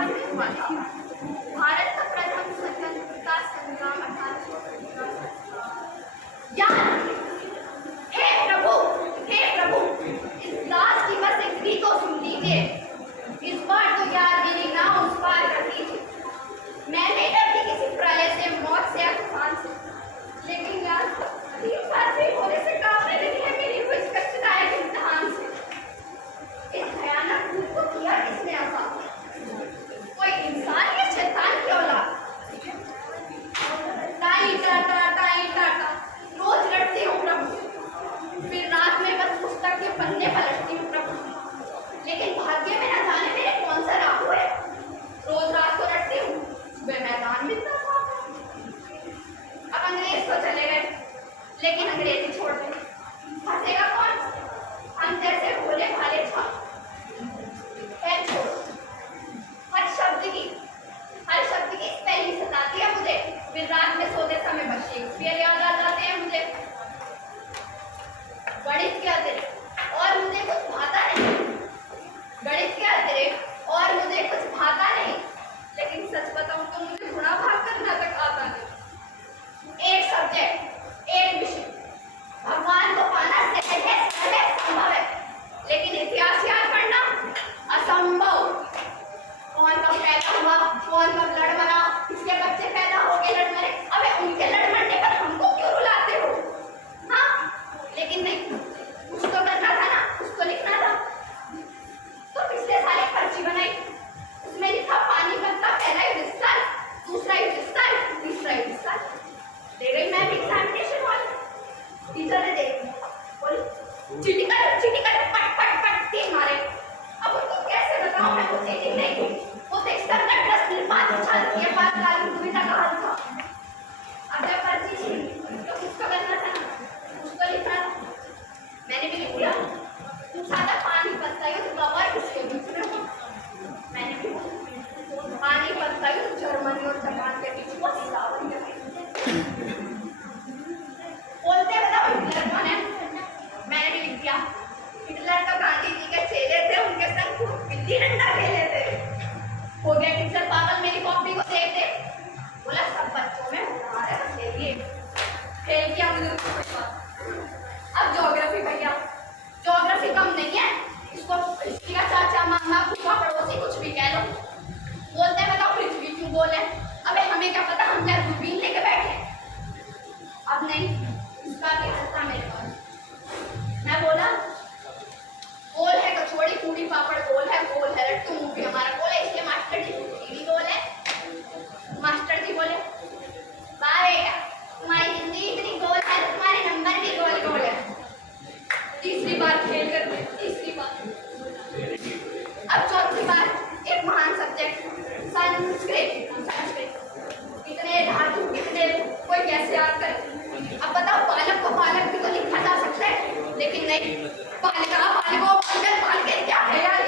1951 में हुआ था। भारत का प्रथम स्वतंत्रता संग्राम 1850। हे प्रभु, इस दास की बस एक भी तो सुन लीजिए। इस बार तो यार मेरी नाव उस पार कर लीजिए। मैं नहीं डरती किसी प्रलय से, मौत से या तूफान से, लेकिन यार तीन बार भी होने से कांपने लगी है मेरी वो इस कष्टदायक इम्तिहान से। इस भयानक भूत को किया किसने ऐसा? कोई इंसान या शैतान की औलाद? टाई टाटा रोज रटती हूँ प्रभु, फिर रात में बस पुस्तक के पन्ने पलटती हूँ प्रभु, लेकिन भाग्य में न जाने मेरे कौन सा राहु है। रोज रात को रटती हूँ, सुबह मैदान मिलता था। अब अंग्रेज तो चले गए, लेकिन अंग्रेजी छोड़ दे, फंसेगा कौन? हम जैसे भोले भाले छात्र। हर शब्द की स्पेलिंग सताती है मुझे। फिर रात में सोते समय बस शेक्सपियर याद आ जाते हैं मुझे। गणित के अतिरिक्त और मुझे कुछ भाता नहीं, लेकिन सच बताऊं तो मुझे गुणा भाग करना तक आता नहीं। एक सब्जेक्ट, एक विषय, भगवान को पाना सहज है, संभव है, लेकिन इतिहास याद करना असंभव। कौन कब पैदा हुआ, कौन कब लड़ मरा, किसके बच्चे पैदा हो गए लड़ मरे, अबे उनके लड़ मरने पर हमको क्यों रुलाते हो? हाँ, लेकिन नहीं, कुछ तो करना था ना, कुछ तो लिखना था। तो पिछले साल एक पर्ची बनाई, उसमें लिखा पानीपत का पहला युद्ध स्थल, दूसरा युद्ध स्थल, तीसरा युद्ध स्थल। ले गई मैं भी एग्जामिनेशन हॉल। टीचर ने देख बोली चीटी कर पट पट पट 3 मारे। अब उनको कैसे बताऊं मैं, वो चीटिंग नहीं की, वो तो एक संकट ग्रस्त निर्माण छात्र की आपातकाल दुविधा का हाल था। अब जब पर्ची छिड़ी तो कुछ तो करना था ना, कुछ तो लिखना था। मैंने भी लिख दिया, पूछा था पानीपत का युद्ध कब और किसके बीच में हुआ। मैंने भी पानीपत का युद्ध जर्मनी और जापान के बीच हुआ। बोलते बताओ हिटलर कौन है? मैंने भी लिख दिया, हिटलर तो गांधी जी के चेले थे, उनके संग खूब गिल्ली डंडा खेले थे। हो गया टीचर पागल, मेरी कॉपी को देख दे, बोला सब बच्चों में होनहार है, बस खेलिए। फेल किया मुझे उसको विश्वास। अब ज्योग्राफी भैया, ज्योग्राफी कम नहीं है, इसको हिस्ट्री का चाचा मामा फूफा पड़ोसी कुछ भी कह लो। बोलते बताओ पृथ्वी क्यों गोल है? अबे हमें क्या पता, हम क्या दूरबीन लेके बैठे? अब नहीं, इसका भी हल था मेरे पास। मैं बोला गोल है कचौड़ी पूरी पापड़ गोल है लट्टू मुंह भी हमारा गोल है, इसलिए मास्टर जी भी गोल है। मास्टर जी बोले बारे तुम्हारी जिंदगी इतनी गोल है, तुम्हारे नंबर भी गोल है। तीसरी बार फेल कर गए, तीसरी बार। अब चौथी बार एक महान सब्जेक्ट संस्कृत, कितने धातु कितने कोई कैसे याद करे? अब बताओ पालक को पालक भी तो लिखा जा सकता है, लेकिन नहीं, पालका पालको पालक क्या है यार?